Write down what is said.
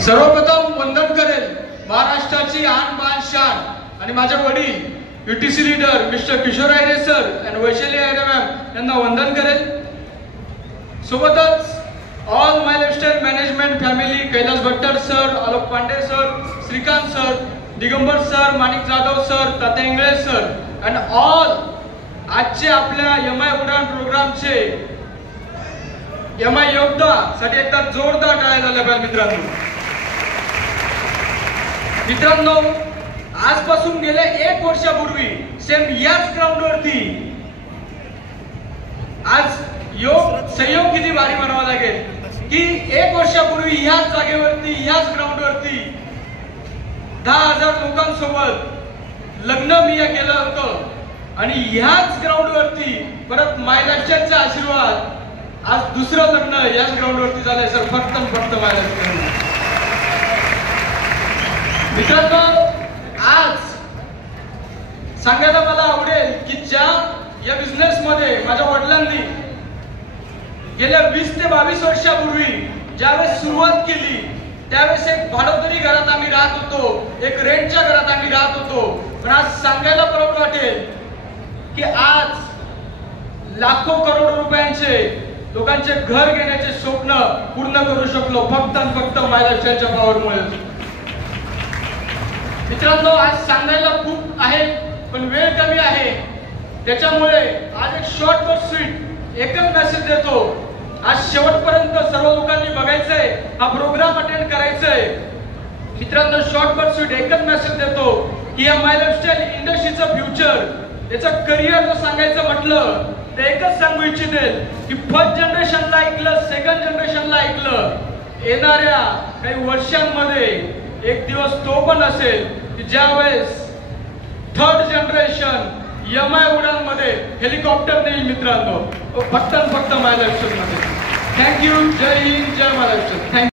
सर्वप्रथम वंदन करेल महाराष्ट्राची आन बान शान आणि माझे वडील UTC leader mister Kishore Ayare sir आणि वैशाली आयरे मॅम यांना वंदन करेल। सोबतच all my lifestyle management family, Kailas Bhattar sir, Alok Pandey sir, Shrikant sir, Digambar sir, Manik Jadhav sir, Tatya Ingale sir and all आजचे आपल्या एमआय उडान प्रोग्रामचे एमआय योद्धा साठी एकदा जोरदार टाळ्या झाल्या पाहिजे। मित्रांनो आजपासून गेल्या 1 वर्षापूर्वी सेम याच ग्राउंड वरती आज संयोग किती भारी म्हणावा लागेल की 1 वर्षापूर्वी ह्याच जागेवरती ह्याच ग्राउंड वरती 10,000 लोकांसोबत लग्न मी केलं होतं आणि ह्याच ग्राउंड वरती परत माय लाइफस्टाइलचा आशीर्वाद आज दुसरं लग्न याच ग्राउंड वरती झालंय सर, फक्त माय लाइफस्टाइल। मित्रांनो आज सांगायला मला आवडेल की ज्या या बिझनेस मध्ये माझ्या वडिलांनी गेल्या 20 ते 22 वर्षापूर्वी ज्यावेळेस सुरुवात केली त्यावेळेस एक भाडोतरी घरात आम्ही राहत होतो, एक रेंटच्या घरात आम्ही राहत होतो। पण आज सांगायला प्राऊड वाटेल की आज लाखो करोड रुपयांचे लोकांचे घर घेण्याचे स्वप्न पूर्ण करू शकलो फक्त माय लाइफस्टाइलच्या पॉवरमुळे। मित्रांनो आज सांगायला खूप आहे पण वेळ कमी आहे, त्याच्यामुळे आज एक शॉर्ट बट स्वीट एकच मेसेज देतो। आज शेवटपर्यंत सर्व लोकांनी बघायचंय, हा प्रोग्राम अटेंड करायचंय। मित्रांनो शॉर्ट बट स्वीट एकच मेसेज देतो की या माय लाइफस्टाइल इंडस्ट्रीचं फ्युचर, याचं करिअर जर सांगायचं म्हटलं तर एकच सांगू इच्छिते की फर्स्ट जनरेशनला ऐकलं, सेकंड जनरेशनला ऐकलं, येणाऱ्या काही वर्षांमध्ये एक दिवस तो पण असेल की ज्यावेळेस थर्ड जनरेशन एमआय उडान मध्ये हेलिकॉप्टर देईल। मित्रांनो फक्त माय लाइफस्टाइल मध्ये। थँक्यू, जय हिंद, जय माय लाइफस्टाइल।